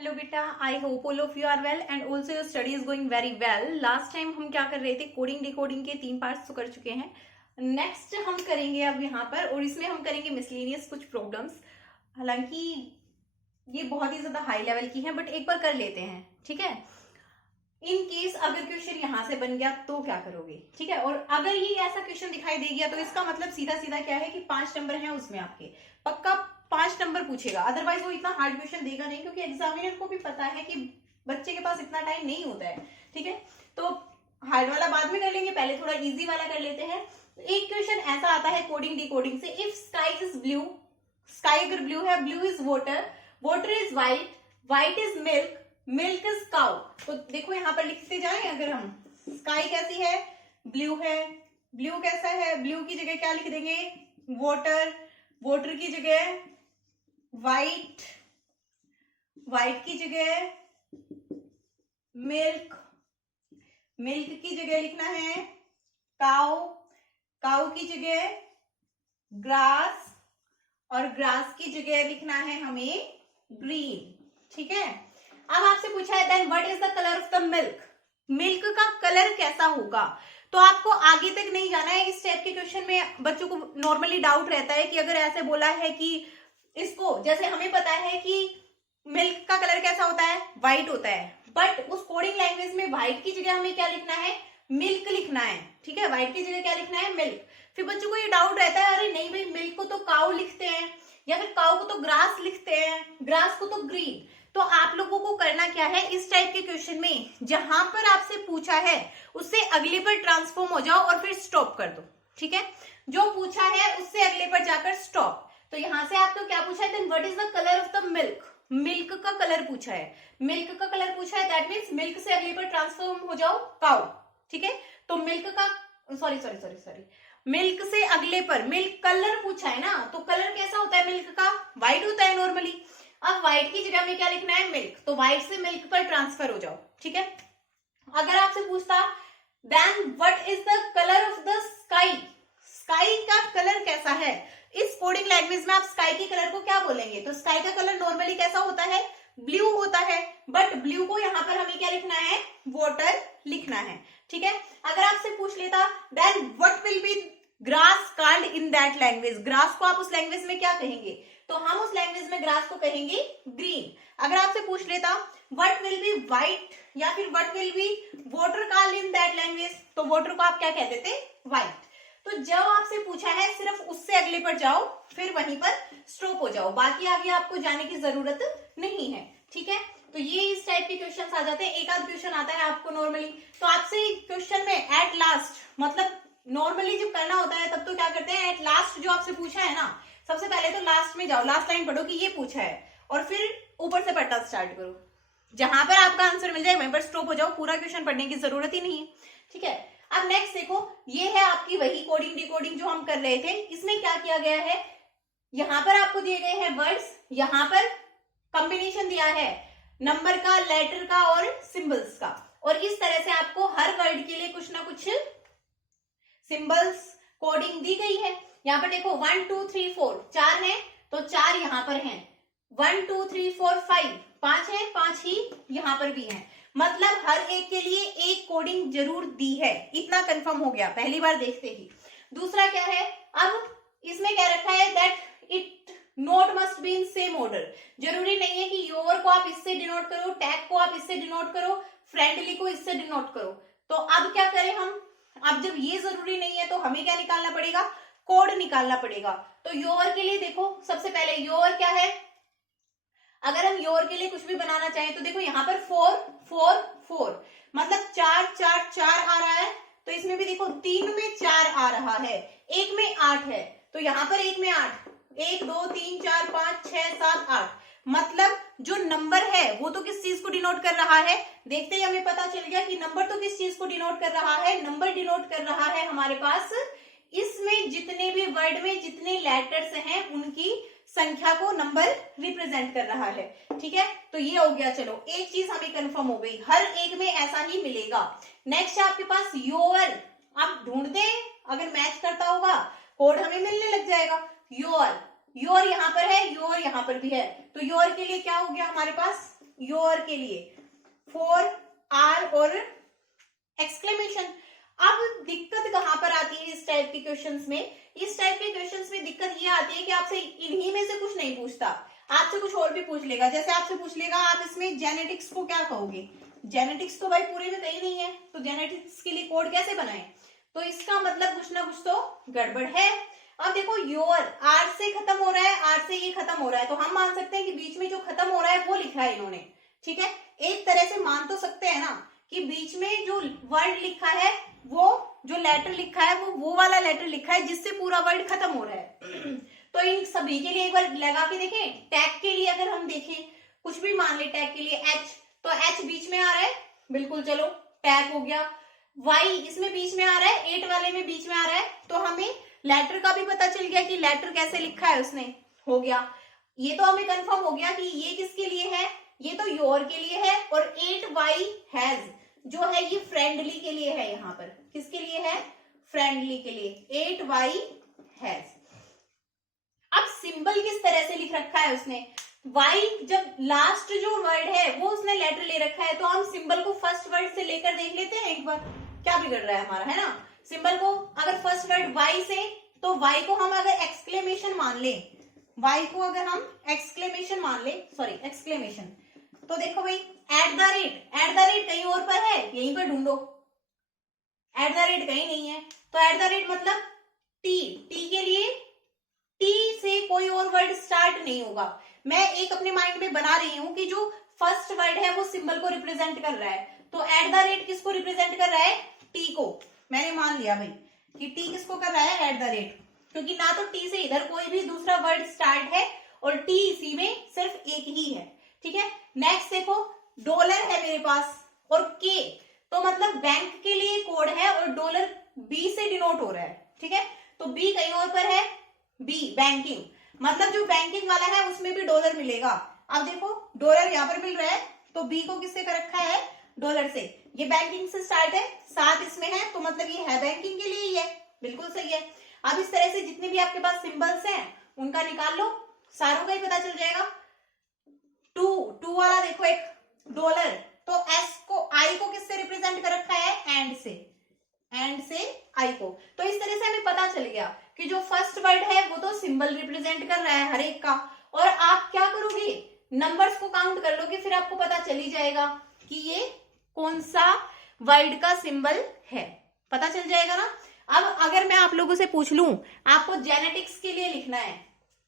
Hello बेटा, I hope all of you are well and also your study is going very well. Last time हम क्या कर रहे थे, कोडिंग डिकोडिंग के 3 पार्ट्स तो कर चुके हैं। नेक्स्ट हम करेंगे अब यहाँ पर, और इसमें हम करेंगे मिसलेनियस कुछ प्रॉब्लम्स। हालांकि ये बहुत ही ज्यादा हाई लेवल की है, बट एक बार कर लेते हैं, ठीक है। इन केस अगर क्वेश्चन यहाँ से बन गया तो क्या करोगे, ठीक है। और अगर ये ऐसा क्वेश्चन दिखाई दे गया तो इसका मतलब सीधा सीधा क्या है कि 5 नंबर हैं उसमें, आपके पक्का 5 नंबर पूछेगा। अदरवाइज वो इतना हार्ड क्वेश्चन देगा नहीं, क्योंकि एग्जामिनर को भी पता है कि बच्चे के पास इतना टाइम नहीं होता है, ठीक है। तो हार्ड वाला बाद में कर लेंगे, पहले थोड़ा इजी वाला कर लेते हैं। एक क्वेश्चन ऐसा आता है कोडिंग डिकोडिंग से, if sky is blue, sky अगर ब्लू है, blue is water, water is white, white is milk, milk is cow. तो देखो यहाँ पर लिखते जाएं, अगर हम स्काई कैसी है, ब्लू है, ब्लू कैसा है, ब्लू की जगह क्या लिख देंगे, वाटर, वाटर की जगह व्हाइट, व्हाइट की जगह मिल्क, मिल्क की जगह लिखना है काउ, काउ की जगह ग्रास, और ग्रास की जगह लिखना है हमें ग्रीन, ठीक है। अब आपसे पूछा है then what is the colour of the milk, milk का कलर कैसा होगा। तो आपको आगे तक नहीं जाना है। इस टाइप के क्वेश्चन में बच्चों को नॉर्मली डाउट रहता है कि अगर ऐसे बोला है कि इसको, जैसे हमें पता है कि मिल्क का कलर कैसा होता है, व्हाइट होता है, बट उस कोडिंग लैंग्वेज में व्हाइट की जगह हमें क्या लिखना है, मिल्क लिखना है, ठीक है। व्हाइट की जगह क्या लिखना है, मिल्क। फिर बच्चों को ये डाउट रहता है, अरे नहीं भाई, मिल्क को तो काउ लिखते हैं, या फिर काउ को तो ग्रास लिखते हैं, ग्रास को तो ग्रीन। तो आप लोगों को करना क्या है, इस टाइप के क्वेश्चन में जहां पर आपसे पूछा है उससे अगले पर ट्रांसफॉर्म हो जाओ और फिर स्टॉप कर दो, ठीक है। जो पूछा है उससे अगले पर जाकर स्टॉप। तो यहां से आपको क्या पूछा है, then what is the colour of the milk, milk का कलर पूछा है, मिल्क का कलर पूछा है, दैट मीन्स मिल्क से अगले पर ट्रांसफॉर्म हो जाओ काउ, ठीक है। तो मिल्क का, sorry sorry sorry sorry, milk से अगले पर, मिल्क कलर पूछा है ना, तो कलर कैसा होता है मिल्क का, व्हाइट होता है नॉर्मली। अब व्हाइट की जगह में क्या लिखना है, मिल्क, तो व्हाइट से मिल्क पर ट्रांसफर हो जाओ, ठीक है। अगर आपसे पूछता then what is the colour of the sky, sky का कलर कैसा है, इस कोडिंग लैंग्वेज में आप स्काई के कलर को क्या बोलेंगे, तो स्काई का कलर नॉर्मली कैसा होता है, ब्लू होता है, बट ब्लू को यहाँ पर हमें क्या लिखना है, वाटर लिखना है, ठीक है। अगर आपसे पूछ लेता then what will be grass called in that language, grass को आप उस लैंग्वेज में क्या कहेंगे, तो हम उस लैंग्वेज में ग्रास को कहेंगे ग्रीन। अगर आपसे पूछ लेता व्हाट विल बी व्हाइट, या फिर what will B water called in that language, तो वाटर को आप क्या कहते थे, व्हाइट। तो जब आपसे पूछा है सिर्फ उससे अगले पर जाओ, फिर वहीं पर स्टॉप हो जाओ, बाकी आगे आपको जाने की जरूरत नहीं है, ठीक है। तो ये इस टाइप के क्वेश्चन आ जाते हैं। एक आध क्वेश्चन आता है आपको नॉर्मली, तो आपसे क्वेश्चन में एट लास्ट, मतलब नॉर्मली जब करना होता है तब तो क्या करते हैं, एट लास्ट जो आपसे पूछा है ना, सबसे पहले तो लास्ट में जाओ, लास्ट लाइन पढ़ो कि ये पूछा है, और फिर ऊपर से पढ़ना स्टार्ट करो। जहां पर आपका आंसर मिल जाए वहीं पर स्टॉप हो जाओ, पूरा क्वेश्चन पढ़ने की जरूरत ही नहीं है, ठीक है। अब नेक्स्ट देखो, ये है आपकी वही कोडिंग डिकोडिंग जो हम कर रहे थे। इसमें क्या किया गया है, यहां पर आपको दिए गए हैं वर्ड्स, यहां पर कॉम्बिनेशन दिया है नंबर का, लेटर का और सिंबल्स का, और इस तरह से आपको हर वर्ड के लिए कुछ ना कुछ सिंबल्स कोडिंग दी गई है। यहाँ पर देखो 1 2 3 4 4 है, तो 4 यहाँ पर हैं, 1 2 3 4 5 5 है, 5 ही यहाँ पर भी है, मतलब हर एक के लिए एक कोडिंग जरूर दी है, इतना कंफर्म हो गया पहली बार देखते ही। दूसरा क्या है, अब इसमें क्या रखा है, that it note must be in same order. जरूरी नहीं है कि योर को आप इससे डिनोट करो, टैग को आप इससे डिनोट करो, फ्रेंडली को इससे डिनोट करो। तो अब क्या करें हम, अब जब ये जरूरी नहीं है तो हमें क्या निकालना पड़ेगा, कोड निकालना पड़ेगा। तो योर के लिए देखो, सबसे पहले योर क्या है, अगर हम योर के लिए कुछ भी बनाना चाहें तो देखो यहाँ पर 4 4 4, मतलब 4 4 4 आ रहा है, तो इसमें भी देखो 3 में 4 आ रहा है, 1 में 8 है, तो यहाँ पर 1 में 8, 1 2 3 4 5 6 7 8, मतलब जो नंबर है वो तो किस चीज को डिनोट कर रहा है, देखते ही हमें पता चल गया कि नंबर तो किस चीज को डिनोट कर रहा है, नंबर डिनोट कर रहा है हमारे पास इसमें जितने भी वर्ड में जितने लेटर्स हैं उनकी संख्या को नंबर रिप्रेजेंट कर रहा है, ठीक है। तो ये हो गया, चलो एक चीज हमें कंफर्म हो गई, हर एक में ऐसा ही मिलेगा। नेक्स्ट है आपके पास योर, आप ढूंढते अगर मैच करता होगा कोड हमें मिलने लग जाएगा। योर, योर यहाँ पर है, योर यहाँ पर भी है, तो योर के लिए क्या हो गया हमारे पास, योर के लिए, फॉर, आर और एक्सक्लेमेशन। अब दिक्कत कहां पर आती है इस टाइप के क्वेश्चंस में? इस टाइप के क्वेश्चंस में दिक्कत ये आती है कि आपसे इन्हीं में से कुछ नहीं पूछता, आपसे कुछ और भी पूछ लेगा। जैसे आपसे पूछ लेगा आप इसमें जेनेटिक्स को क्या कहोगे? जेनेटिक्स तो भाई पूरे में कहीं नहीं है, तो जेनेटिक्स के लिए कोड कैसे बनाए? तो इसका मतलब कुछ ना कुछ तो गड़बड़ है। अब देखो योर, आर से खत्म हो रहा है, आर से ये खत्म हो रहा है, तो हम मान सकते हैं कि बीच में जो खत्म हो रहा है वो लिखा है इन्होंने, ठीक है। एक तरह से मान तो सकते हैं ना कि बीच में जो वर्ड लिखा है, वो जो लेटर लिखा है वो वाला लेटर लिखा है जिससे पूरा वर्ड खत्म हो रहा है। तो इन सभी के लिए एक बार लगा के देखें। टैग के लिए अगर हम देखें, कुछ भी मान ले टैग के लिए एच, तो एच बीच में आ रहा है, बिल्कुल चलो टैग हो गया। वाई इसमें बीच में आ रहा है, 8 वाले में बीच में आ रहा है, तो हमें लेटर का भी पता चल गया कि लेटर कैसे लिखा है उसने, हो गया। ये तो हमें कंफर्म हो गया कि ये किसके लिए है, ये तो योर के लिए है। और 8y हैज जो है ये फ्रेंडली के लिए है, यहां पर किसके लिए है? फ्रेंडली के लिए, 8y हैज। अब सिंबल किस तरह से लिख रखा है उसने? y जब लास्ट जो वर्ड है वो उसने लेटर ले रखा है, तो हम सिंबल को फर्स्ट वर्ड से लेकर देख लेते हैं एक बार, क्या बिगड़ रहा है हमारा, है ना। सिंबल को अगर फर्स्ट वर्ड y से, तो y को हम अगर एक्सक्लेमेशन मान ले, y को अगर हम एक्सक्लेमेशन मान ले, सॉरी एक्सक्लेमेशन, तो देखो भाई एट द रेट कहीं और पर है, यहीं पर ढूंढो। एट द रेट कहीं नहीं है, तो एट द रेट मतलब टी के लिए, टी से कोई और वर्ड स्टार्ट नहीं होगा। मैं एक अपने माइंड में बना रही हूं कि जो फर्स्ट वर्ड है वो सिंबल को रिप्रेजेंट कर रहा है, तो एट द रेट किसको रिप्रेजेंट कर रहा है? टी को। मैंने मान लिया भाई कि टी किसको कर रहा है? एट द रेट, क्योंकि ना तो टी से इधर कोई भी दूसरा वर्ड स्टार्ट है और टी इसी में सिर्फ एक ही है, ठीक है। नेक्स्ट देखो, डॉलर है मेरे पास और के, तो मतलब बैंक के लिए कोड है और डॉलर बी से डिनोट हो रहा है, ठीक है। तो बी कहीं और पर है, बी बैंकिंग, मतलब जो बैंकिंग वाला है उसमें भी डॉलर मिलेगा। अब देखो डॉलर यहाँ पर मिल रहा है, तो बी को किससे कर रखा है? डॉलर से। ये बैंकिंग से स्टार्ट है, 7 इसमें है, तो मतलब ये है बैंकिंग के लिए ही है, बिल्कुल सही है। अब इस तरह से जितने भी आपके पास सिंबल्स हैं उनका निकाल लो, सारों का ही पता चल जाएगा। टू वाला देखो एक डॉलर, तो एस को, आई को किससे रिप्रेजेंट कर रखा है? एंड से आई को। तो इस तरह से हमें पता चल गया कि जो फर्स्ट वर्ड है वो तो सिंबल रिप्रेजेंट कर रहा है हर एक का। और आप क्या करोगे? नंबर्स को काउंट कर लोगे, फिर आपको पता चल ही जाएगा कि ये कौन सा वर्ड का सिंबल है, पता चल जाएगा ना। अब अगर मैं आप लोगों से पूछ लूं, आपको जेनेटिक्स के लिए लिखना है,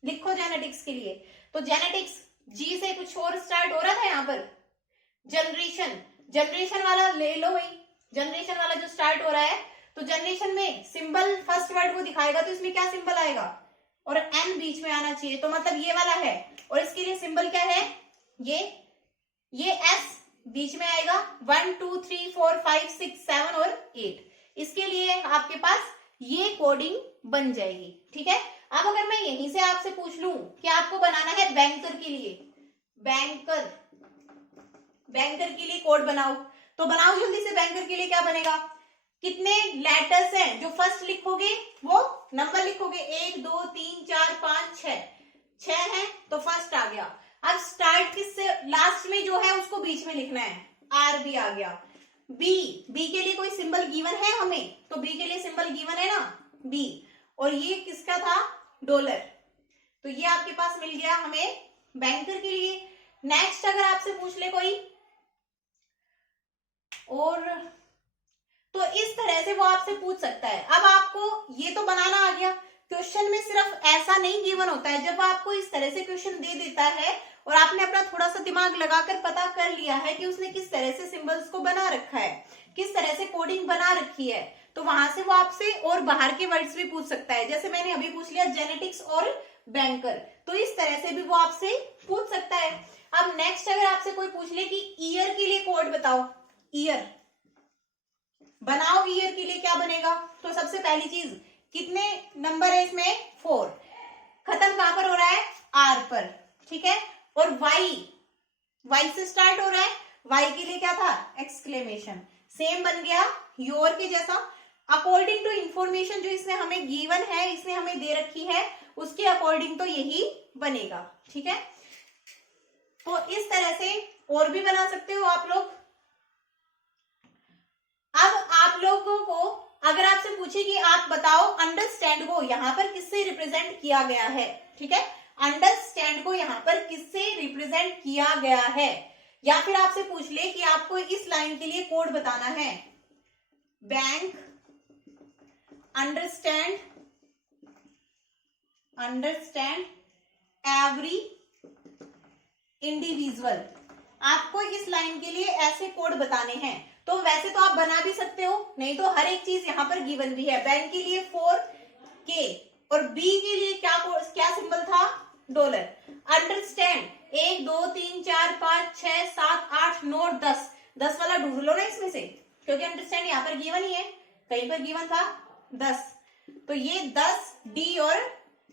लिखो जेनेटिक्स के लिए, तो जेनेटिक्स जी से कुछ और स्टार्ट हो रहा था यहाँ पर, जनरेशन वाला ले लो भाई। जनरेशन वाला जो स्टार्ट हो रहा है, तो जनरेशन में सिंबल फर्स्ट वर्ड को दिखाएगा, तो इसमें क्या सिंबल आएगा? और एन बीच में आना चाहिए, तो मतलब ये वाला है। और इसके लिए सिंबल क्या है? ये एस बीच में आएगा। 1 2 3 4 5 6 7 और 8, इसके लिए आपके पास ये कोडिंग बन जाएगी, ठीक है। अब अगर मैं यहीं से आपसे पूछ लूं कि आपको बनाना है बैंकर के लिए, बैंकर के लिए कोड बनाओ, तो बनाओ जल्दी से। बैंकर के लिए क्या बनेगा? कितने लेटर्स हैं? जो फर्स्ट लिखोगे वो नंबर लिखोगे, 1 2 3 4 5 6 है, तो फर्स्ट आ गया। अब स्टार्ट किससे? लास्ट में जो है उसको बीच में लिखना है, आर भी आ गया। बी के लिए कोई सिंबल गिवन है हमें, तो बी के लिए सिंबल गिवन है ना, बी। और ये किसका था? डॉलर। तो ये आपके पास मिल गया हमें बैंकर के लिए। नेक्स्ट अगर आपसे पूछ ले कोई और, तो इस तरह से वो आपसे पूछ सकता है। अब आपको ये तो बनाना आ गया। क्वेश्चन में सिर्फ ऐसा नहीं गिवन होता है, जब आपको इस तरह से क्वेश्चन दे देता है और आपने अपना थोड़ा सा दिमाग लगाकर पता कर लिया है कि उसने किस तरह से सिंबल्स को बना रखा है, किस तरह से कोडिंग बना रखी है, तो वहां से वो आपसे और बाहर के वर्ड्स भी पूछ सकता है। जैसे मैंने अभी पूछ लिया जेनेटिक्स और बैंकर, तो इस तरह से भी वो आपसे पूछ सकता है। अब नेक्स्ट अगर आपसे कोई पूछ ले कि ईयर के लिए कोड बताओ, ईयर बनाओ, ईयर के लिए क्या बनेगा? तो सबसे पहली चीज, कितने नंबर है इसमें? 4, खत्म कहां पर हो रहा है? आर पर, ठीक है। और वाई से स्टार्ट हो रहा है, वाई के लिए क्या था? एक्सक्लेमेशन। सेम बन गया योर के जैसा। अकॉर्डिंग टू इंफॉर्मेशन जो इसने हमें गिवन है, इसने हमें दे रखी है, उसके अकॉर्डिंग तो यही बनेगा, ठीक है। तो इस तरह से और भी बना सकते हो आप लोग। अब आप लोगों को अगर आपसे पूछे कि आप बताओ अंडरस्टैंड को यहाँ पर किससे रिप्रेजेंट किया गया है, ठीक है, अंडरस्टैंड को यहाँ पर किससे रिप्रेजेंट किया गया है, या फिर आपसे पूछ ले कि आपको इस लाइन के लिए कोड बताना है, बैंक अंडरस्टैंड एवरी इंडिविजुअल, आपको इस लाइन के लिए ऐसे कोड बताने हैं। तो वैसे तो आप बना भी सकते हो, नहीं तो हर एक चीज यहाँ पर गिवन भी है। बैंक के लिए 4K और बी के लिए क्या सिंबल था, डॉलर। अंडरस्टैंड 1 2 3 4 5 6 7 8 9 10 वाला ढूंढ लो ना इसमें से, क्योंकि अंडरस्टैंड यहाँ पर गिवन ही है, कहीं पर गिवन था 10, तो ये 10 डी और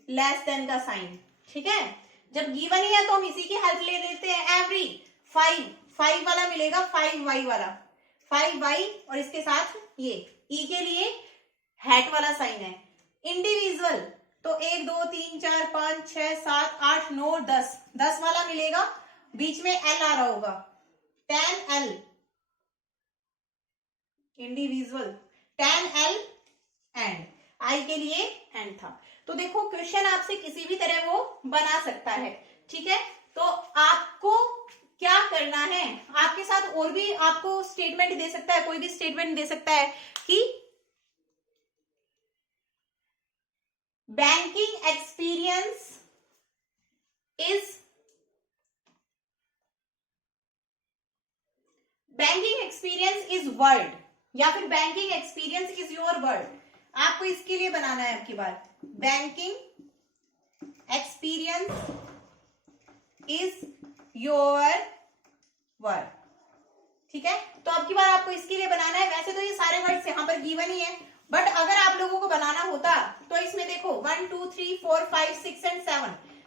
लेस देन का साइन, ठीक है। जब गिवन ही है तो हम इसी की हेल्प ले लेते हैं। एवरी 5 वाला मिलेगा, 5y वाला, 5y और इसके साथ ये ई के लिए हैट वाला साइन है। इंडिविजुअल तो 1 2 3 4 5 6 7 8 9 10 वाला मिलेगा, बीच में एल आ रहा होगा, 10L individual, 10L and I के लिए एंड था। तो देखो क्वेश्चन आपसे किसी भी तरह वो बना सकता है, ठीक है। तो आपको क्या करना है, आपके साथ और भी आपको स्टेटमेंट दे सकता है, कोई भी स्टेटमेंट दे सकता है कि बैंकिंग एक्सपीरियंस इज वर्ल्ड, या फिर banking experience is your world. आपको इसके लिए बनाना है आपकी बात, banking experience is your word, ठीक है। तो अब की बार आपको इसके लिए बनाना है। वैसे तो ये सारे वर्ड्स यहाँ पर गिवन ही है, बट अगर आप लोगों को बनाना होता तो इसमें देखो 1 2 3 4 5 6 एंड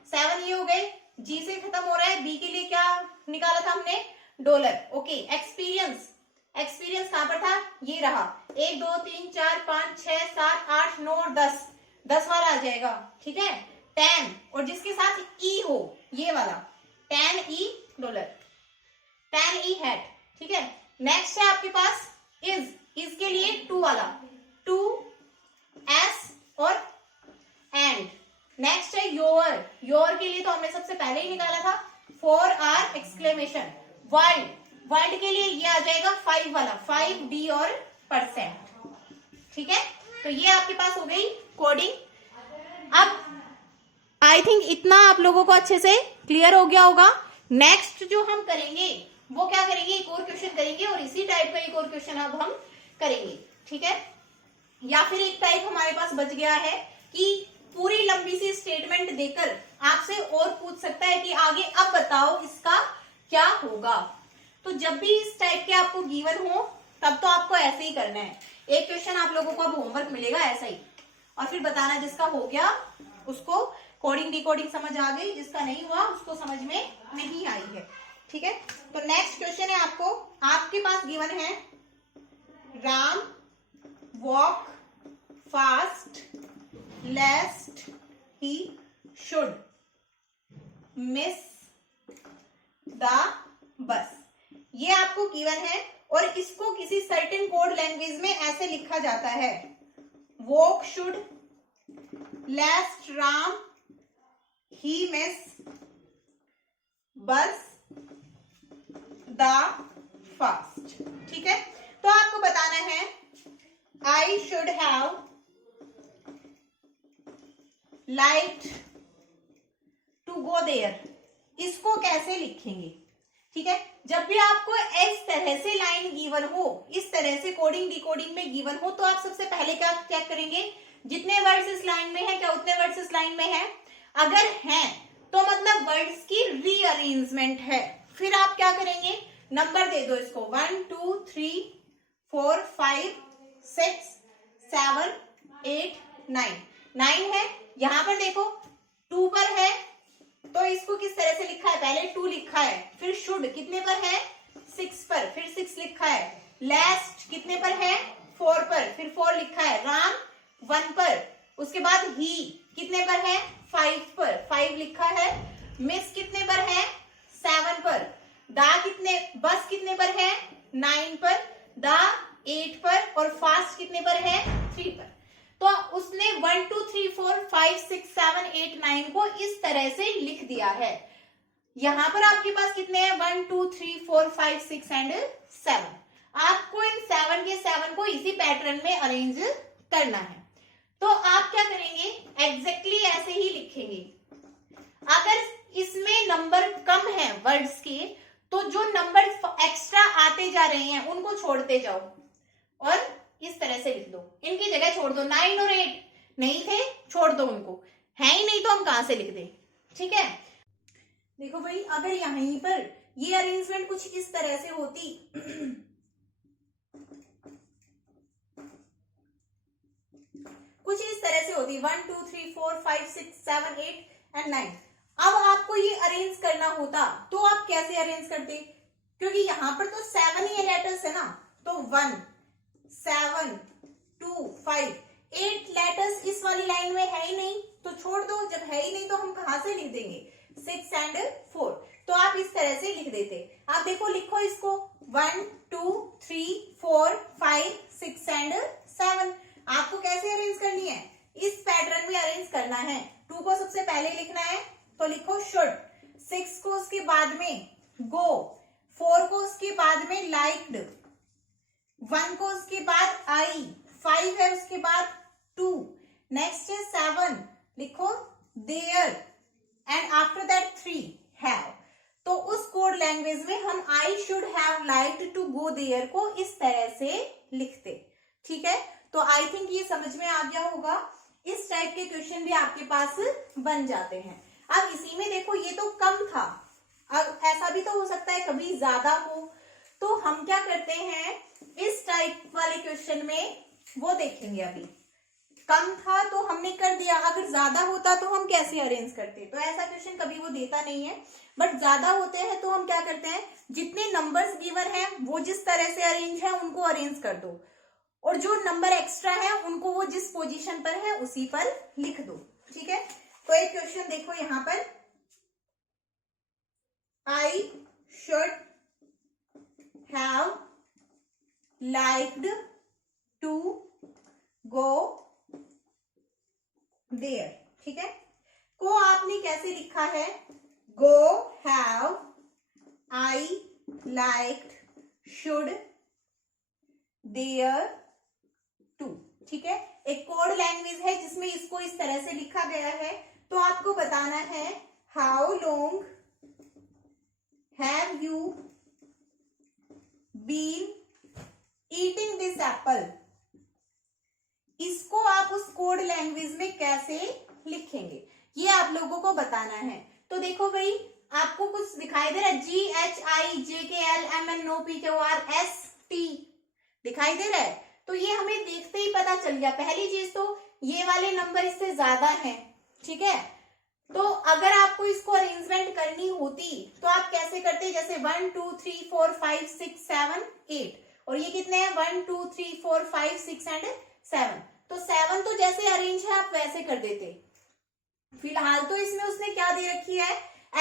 7 ये हो गए, जी से खत्म हो रहा है, बी के लिए क्या निकाला था हमने, डॉलर, ओके। एक्सपीरियंस कहां पर था, ये रहा, 1 2 3 4 5 6 7 8 9 10 वाला आ जाएगा, ठीक है। 10 और जिसके साथ ई हो, ये वाला 10E डॉलर, 10E हैट, ठीक है। नेक्स्ट है आपके पास इज के लिए 2 वाला, 2S और एंड। नेक्स्ट है योर के लिए तो हमने सबसे पहले ही निकाला था, 4R एक्सक्लेमेशन। वर्ल्ड के लिए ये आ जाएगा 5 वाला, 5D और %, ठीक है। तो ये आपके पास हो गई कोडिंग। अब आई थिंक इतना आप लोगों को अच्छे से क्लियर हो गया होगा। नेक्स्ट जो हम करेंगे वो क्या करेंगे, एक और क्वेश्चन करेंगे और इसी टाइप का एक और क्वेश्चन अब हम करेंगे, ठीक है। या फिर एक टाइप हमारे पास बच गया है कि पूरी लंबी सी स्टेटमेंट देकर आपसे और पूछ सकता है कि आगे अब बताओ इसका क्या होगा। तो जब भी इस टाइप के आपको गिवन हो तब तो आपको ऐसे ही करना है। एक क्वेश्चन आप लोगों को अब होमवर्क मिलेगा ऐसा ही, और फिर बताना जिसका हो गया उसको कोडिंग डिकोडिंग समझ आ गई, जिसका नहीं हुआ उसको समझ में नहीं आई है, ठीक है। तो नेक्स्ट क्वेश्चन है आपके पास गिवन है, Ram walk fast लेस्ट he should miss the bus. ये आपको गिवन है और इसको किसी सर्टेन कोड लैंग्वेज में ऐसे लिखा जाता है, walk should lest Ram he miss bus the fast, ठीक है। तो आपको बताना है I should have liked to go there, इसको कैसे लिखेंगे, ठीक है। जब भी आपको इस तरह से लाइन गिवन हो, इस तरह से कोडिंग डिकोडिंग में गिवन हो, तो आप सबसे पहले क्या चेक करेंगे, जितने वर्ड्स इस लाइन में है क्या उतने वर्ड्स इस लाइन में है, अगर हैं तो मतलब वर्ड्स की रीअरेंजमेंट है। फिर आप क्या करेंगे, नंबर दे दो इसको, 1 2 3 4 5 6 7 8 9 है। यहां पर देखो 2 पर है तो इसको किस तरह से लिखा है, पहले 2 लिखा है, फिर शुड कितने पर है 6 पर, फिर 6 लिखा है, लेस्ट कितने पर है 4 पर, फिर 4 लिखा है, राम 1 पर, उसके बाद ही कितने पर है 5 पर, 5 लिखा है, मिस कितने पर है 7 पर, दा कितने 9 पर, द 8 पर और फास्ट कितने पर है? 3 पर। तो उसने 1 2 3 4 5 6 7 8 9 को इस तरह से लिख दिया है। यहां पर आपके पास कितने हैं? 1 2 3 4 5 6 एंड 7। आपको इन 7 के 7 को इसी पैटर्न में अरेंज करना है। तो आप क्या करेंगे? एग्जैक्टली ऐसे ही लिखेंगे। अगर इसमें नंबर कम है वर्ड्स के, तो जो नंबर एक्स्ट्रा आते जा रहे हैं उनको छोड़ते जाओ और इस तरह से लिख दो। इनकी जगह छोड़ दो। 9 और 8 नहीं थे, छोड़ दो उनको, है ही नहीं तो हम कहां से लिख दें? ठीक है, देखो भाई, अगर यहीं पर ये अरेंजमेंट कुछ इस तरह से होती कुछ इस तरह से होती 1 2 3 4 5 6 7 8 एंड 9। अब आपको ये अरेंज करना होता तो आप कैसे अरेंज करते? क्योंकि यहां पर तो 7 ही लेटर्स है ना, तो 1 7 2 5 8 लेटर्स इस वाली लाइन में है ही नहीं, तो छोड़ दो। जब है ही नहीं तो हम कहां से लिख देंगे? 6 एंड 4। तो आप इस तरह से लिख देते। आप देखो, लिखो इसको 1 2 3 4 5 6 एंड 7। आपको कैसे अरेंज करनी है? इस पैटर्न में अरेंज करना है। 2 को सबसे पहले लिखना है, तो लिखो शुड, 6 को उसके बाद में गो, 4 को उसके बाद में लाइक्ड, 1 को उसके बाद आई, 5 है उसके बाद 2, नेक्स्ट है 7, लिखो there and after that 3 have. तो उस कोड लैंग्वेज में हम I should have liked to go there को इस तरह से लिखते। ठीक है, तो आई थिंक ये समझ में आ गया होगा। इस टाइप के क्वेश्चन भी आपके पास बन जाते हैं। अब इसी में देखो, ये तो कम था, अब ऐसा भी तो हो सकता है कभी ज्यादा हो, तो हम क्या करते हैं इस टाइप वाले क्वेश्चन में, वो देखेंगे। अभी कम था तो हमने कर दिया, अगर ज्यादा होता तो हम कैसे अरेंज करते? तो ऐसा क्वेश्चन कभी वो देता नहीं है, बट ज्यादा होते हैं तो हम क्या करते हैं, जितने नंबर्स गिवन है वो जिस तरह से अरेंज है उनको अरेंज कर दो, और जो नंबर एक्स्ट्रा है उनको वो जिस पोजीशन पर है उसी पर लिख दो। ठीक है, तो एक क्वेश्चन देखो यहां पर, I should have liked to go there. ठीक है, को आपने कैसे लिखा है? Go have I liked should there to. ठीक है, एक कोड लैंग्वेज है जिसमें इसको इस तरह से लिखा गया है। तो आपको बताना है how long have you been eating this apple. इसको आप उस कोड लैंग्वेज में कैसे लिखेंगे, ये आप लोगों को बताना है। तो देखो भाई, आपको कुछ दिखाई दे रहा है? GHIJKLMNOPQRST दिखाई दे रहा है, तो ये हमें देखते ही पता चल गया। पहली चीज तो ये वाले नंबर इससे ज्यादा हैं। ठीक है, तो अगर आपको इसको अरेंजमेंट करनी होती तो आप कैसे करते? जैसे 1 2 3 4 5 6 7 8, और ये कितने हैं? 1 2 3 4 5 6 एंड 7। तो 7 तो जैसे अरेंज है आप वैसे कर देते। फिलहाल तो इसमें उसने क्या दे रखी है?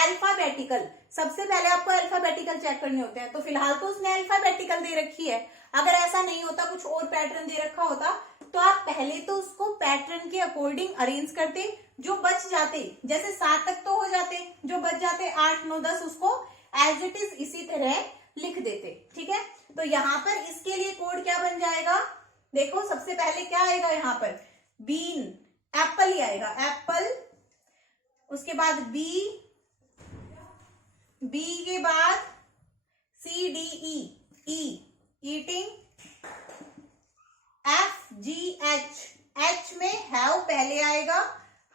अल्फाबेटिकल। सबसे पहले आपको अल्फाबेटिकल चेक करने होते हैं, तो फिलहाल तो उसने अल्फाबेटिकल दे रखी है। अगर ऐसा नहीं होता, कुछ और पैटर्न दे रखा होता, तो आप पहले तो उसको पैटर्न के अकॉर्डिंग अरेंज करते। जो बच जाते, जैसे 7 तक तो हो जाते, जो बच जाते 8 9 10 उसको एज इट इज इसी तरह लिख देते। ठीक है, तो यहाँ पर इसके लिए कोड क्या बन जाएगा? देखो, सबसे पहले क्या आएगा यहाँ पर? बीन, एप्पल ही आएगा, एप्पल, उसके बाद बी, बी के बाद CDE, ईटिंग, FGH, H में हैव पहले आएगा,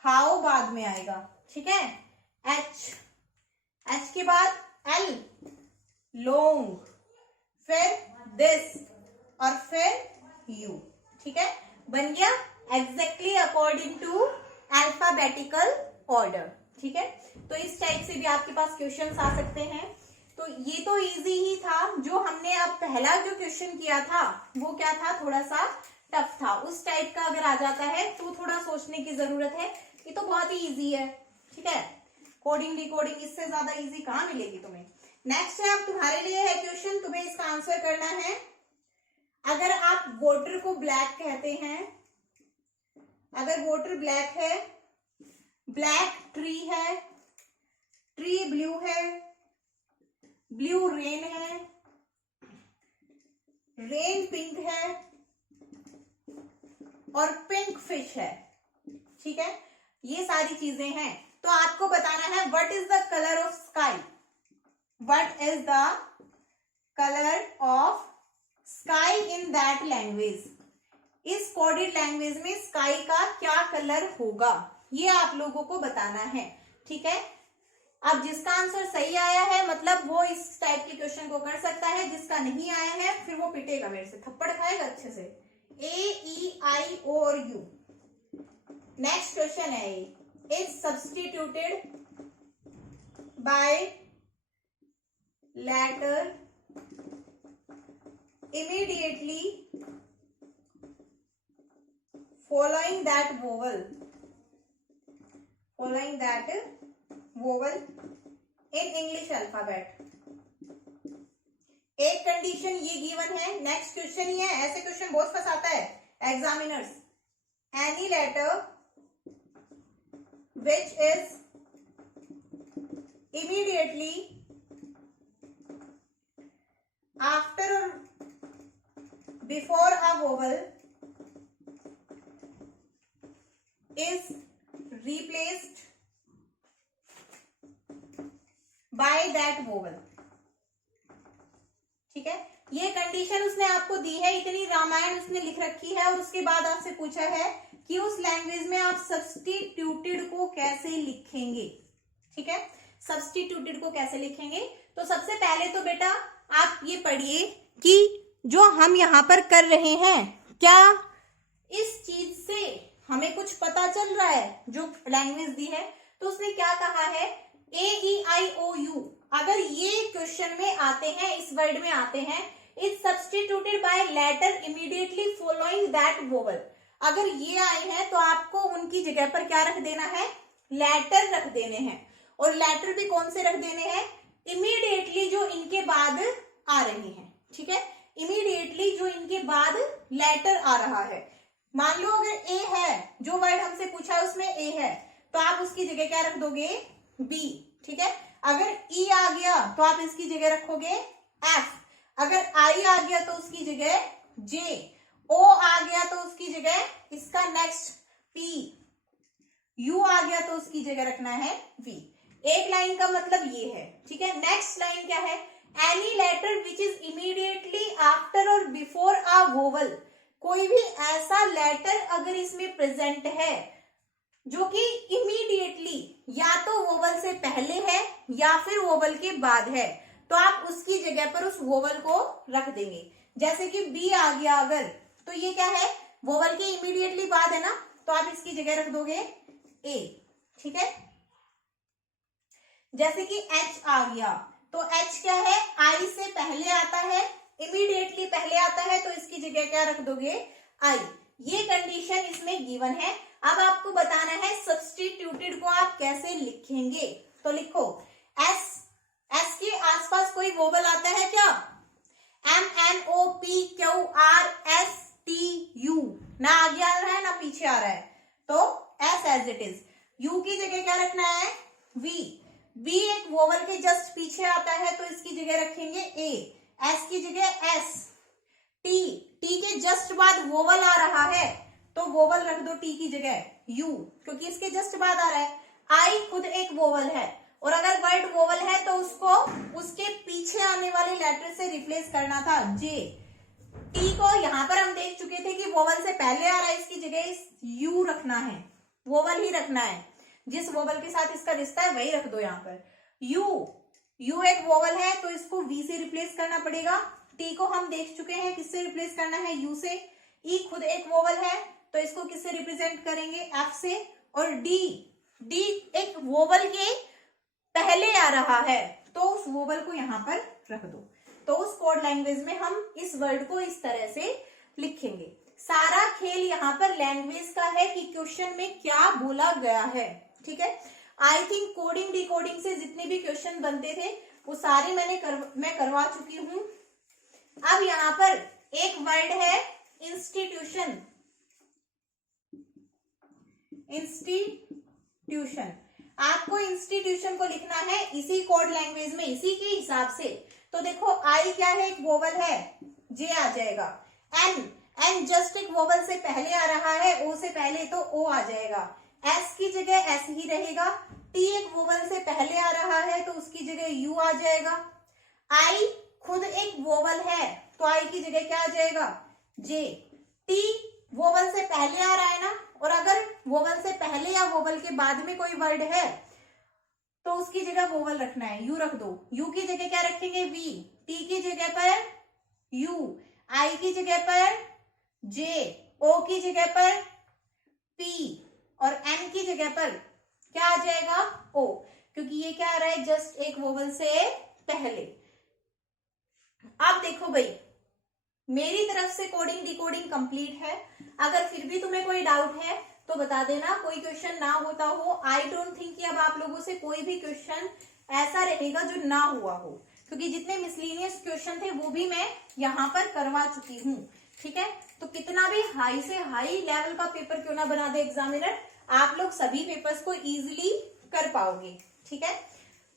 हाउ बाद में आएगा। ठीक है, H के बाद L, लॉन्ग, फिर दिस और फिर यू। ठीक है, बन गया exactly according to alphabetical order. ठीक है, तो इस टाइप से भी आपके पास क्वेश्चंस आ सकते हैं। तो ये तो इजी ही था। जो हमने अब पहला जो क्वेश्चन किया था वो क्या था? थोड़ा सा टफ था। उस टाइप का अगर आ जाता है तो थोड़ा सोचने की जरूरत है। ये तो बहुत ही इजी है। ठीक है, कोडिंग डिकोडिंग इससे ज्यादा इजी कहाँ मिलेगी तुम्हें? नेक्स्ट है, अब तुम्हारे लिए है क्वेश्चन, तुम्हें इसका आंसर करना है। अगर आप वाटर को ब्लैक कहते हैं, अगर वाटर ब्लैक है, ब्लैक ट्री है, ट्री ब्लू है, ब्लू रेन है, रेन पिंक है और पिंक फिश है, ठीक है, ये सारी चीजें हैं। तो आपको बताना है what is the colour of sky, what is the colour of sky in that language. इस कोडेड लैंग्वेज में स्काई का क्या कलर होगा, ये आप लोगों को बताना है, ठीक है। अब जिसका आंसर सही आया है मतलब वो इस टाइप के क्वेश्चन को कर सकता है, जिसका नहीं आया है फिर वो पिटेगा मेरे से, थप्पड़ खाएगा अच्छे से। A-E-I-O और U। नेक्स्ट क्वेश्चन है, is substituted by letter immediately following that vowel, following that vowel in English alphabet। एक कंडीशन ये गिवन है। नेक्स्ट क्वेश्चन ही है, ऐसे क्वेश्चन बहुत फंसाता है examiners. Any letter which is immediately after or before a vowel is replaced by that vowel, ठीक है। ये कंडीशन उसने आपको दी है, इतनी रामायण उसने लिख रखी है और उसके बाद आपसे पूछा है कि उस लैंग्वेज में आप सब्स्टिट्यूटेड को कैसे लिखेंगे, ठीक है। सब्स्टिट्यूटेड को कैसे लिखेंगे, तो सबसे पहले तो बेटा आप ये पढ़िए कि जो हम यहाँ पर कर रहे हैं, क्या इस चीज से हमें कुछ पता चल रहा है। जो लैंग्वेज दी है तो उसने क्या कहा है, A-E-I-O-U। अगर ये क्वेश्चन में आते हैं, इस वर्ड में आते हैं, is substituted by letter immediately following that vowel. अगर ये आए हैं तो आपको उनकी जगह पर क्या रख देना है, लेटर रख देने हैं। और लेटर भी कौन से रख देने हैं, इमीडिएटली जो इनके बाद आ रहे हैं, ठीक है। इमीडिएटली जो इनके बाद लेटर आ रहा है। मान लो अगर ए है, जो वर्ड हमसे पूछा है उसमें ए है, तो आप उसकी जगह क्या रख दोगे, बी, ठीक है। अगर ई आ गया तो आप इसकी जगह रखोगे एफ। अगर आई आ गया तो उसकी जगह जे, ओ आ गया तो उसकी जगह इसका नेक्स्ट पी, यू आ गया तो उसकी जगह रखना है वी। एक लाइन का मतलब ये है, ठीक है। नेक्स्ट लाइन क्या है, any letter which is immediately after or before a vowel. कोई भी ऐसा लेटर अगर इसमें प्रेजेंट है जो कि इमीडिएटली या तो वोवल से पहले है या फिर वोवल के बाद है, तो आप उसकी जगह पर उस वोवल को रख देंगे। जैसे कि बी आ गया अगर, तो ये क्या है, वोवल के इमीडिएटली बाद है ना, तो आप इसकी जगह रख दोगे ए, ठीक है। जैसे कि एच आ गया, तो एच क्या है, आई से पहले आता है, इमीडिएटली पहले आता है, तो इसकी जगह क्या रख दोगे, आई। ये कंडीशन इसमें गिवन है। अब आपको बताना है सब्स्टिट्यूटेड को आप कैसे लिखेंगे। तो लिखो एस, एस के आसपास कोई वोवल आता है क्या, MNOPQRSTU, ना आगे आ रहा है ना पीछे आ रहा है, तो S as it is. U की जगह क्या रखना है, वी। बी एक वोवल के जस्ट पीछे आता है तो इसकी जगह रखेंगे ए, एस की जगह एस। टी, टी के जस्ट बाद वोवल आ रहा है तो वोवल रख दो टी की जगह यू, क्योंकि इसके जस्ट बाद आ रहा है। आई खुद एक वोवल है, और अगर वर्ड वोवल है तो उसको उसके पीछे आने वाले लेटर से रिप्लेस करना था जे। टी को यहां पर हम देख चुके थे कि वोवल से पहले आ रहा है, इसकी जगह इस यू रखना है, वोवल ही रखना है, जिस वोवल के साथ इसका रिश्ता है वही रख दो यहाँ पर। यू, यू एक वोवल है तो इसको वी से रिप्लेस करना पड़ेगा। टी को हम देख चुके हैं किससे रिप्लेस करना है, यू से। ई खुद एक वोवल है तो इसको किससे रिप्रेजेंट करेंगे, एफ से। और डी, डी एक वोवल के पहले आ रहा है तो उस वोवल को यहाँ पर रख दो। तो उस कोड लैंग्वेज में हम इस वर्ड को इस तरह से लिखेंगे। सारा खेल यहाँ पर लैंग्वेज का है कि क्वेश्चन में क्या बोला गया है, ठीक है। आई थिंक कोडिंग डिकोडिंग से जितने भी क्वेश्चन बनते थे वो सारे मैं करवा चुकी हूं। अब यहाँ पर एक वर्ड है इंस्टीट्यूशन। इंस्टीट्यूशन, आपको इंस्टीट्यूशन को लिखना है इसी कोड लैंग्वेज में, इसी के हिसाब से। तो देखो आई क्या है, एक वोवल है, जे आ जाएगा। एन जस्ट एक वोवल से पहले आ रहा है, ओ से पहले तो ओ आ जाएगा। एस की जगह एस ही रहेगा। टी एक वोवल से पहले आ रहा है तो उसकी जगह यू आ जाएगा। आई खुद एक वोवल है तो आई की जगह क्या आ जाएगा, जे। टी वोवल से पहले आ रहा है ना, और अगर वोवल से पहले या वोवल के बाद में कोई वर्ड है तो उसकी जगह वोवल रखना है, यू रख दो। यू की जगह क्या रखेंगे, वी। टी की जगह पर यू, आई की जगह पर जे, ओ की जगह पर पी, और एन की जगह पर क्या आ जाएगा, ओ, क्योंकि ये क्या आ रहा है, जस्ट एक वोवल से पहले। अब देखो भाई, मेरी तरफ से कोडिंग डिकोडिंग कंप्लीट है। अगर फिर भी तुम्हें कोई डाउट है तो बता देना, कोई क्वेश्चन ना होता हो। आई डोंट थिंक कि अब आप लोगों से कोई भी क्वेश्चन ऐसा रहेगा जो ना हुआ हो, क्योंकि जितने मिसलिनियस क्वेश्चन थे वो भी मैं यहाँ पर करवा चुकी हूँ। ठीक है, तो कितना भी हाई से हाई लेवल का पेपर क्यों ना बना दे एग्जामिनर, आप लोग सभी पेपर्स को इजीली कर पाओगे। ठीक है,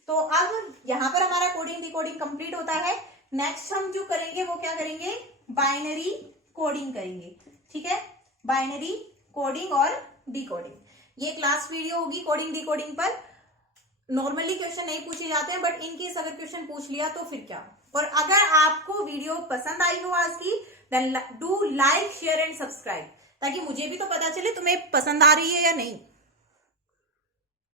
तो अब यहाँ पर हमारा कोडिंग डिकोडिंग कंप्लीट होता है। नेक्स्ट हम जो करेंगे वो क्या करेंगे, बाइनरी कोडिंग करेंगे। ठीक है, बाइनरी कोडिंग और डिकोडिंग। ये क्लास वीडियो होगी कोडिंग डिकोडिंग पर। नॉर्मली क्वेश्चन नहीं पूछे जाते हैं, बट इनकेस अगर क्वेश्चन पूछ लिया तो फिर क्या। और अगर आपको वीडियो पसंद आई हो आज की, then do like share and subscribe, ताकि मुझे भी तो पता चले तुम्हें पसंद आ रही है या नहीं।